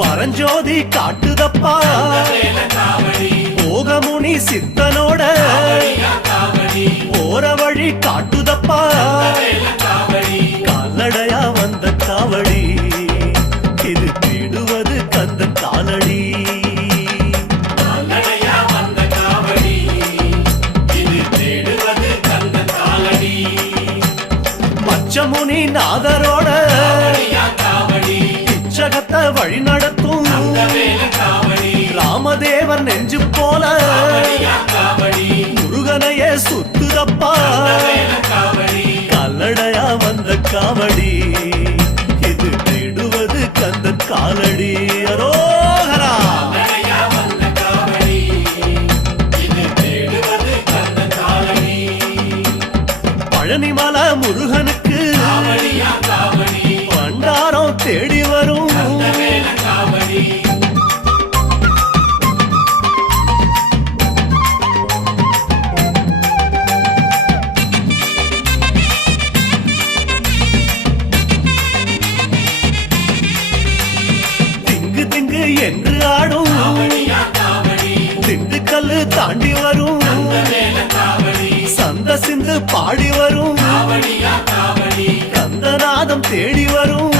பரஞ்சோதி காட்டுதப்பா போகமுனி சித்தனோட போற வழி காட்டுதப்பா கால்நடையா வந்த காவடி இது தேடுவது கந்த காலடி பச்சமுனி நாதரோட இச்சகத்தை வழி நடத்தும் ராமதேவர் நெஞ்சு போல முருகனையே சுத்துதப்பா கல்லடையா வந்த காவடி இது தேடுவது கந்தன் காலடி அரோகரா பழனிமல முருகனுக்கு பண்டாரம் தேடி வரும் திங்கு திங்கு என்று ஆடும் திண்டுக்கல்லு தாண்டி வரும் சந்த சிந்து பாடி வரும் கந்தநாதம் தேடி வரும்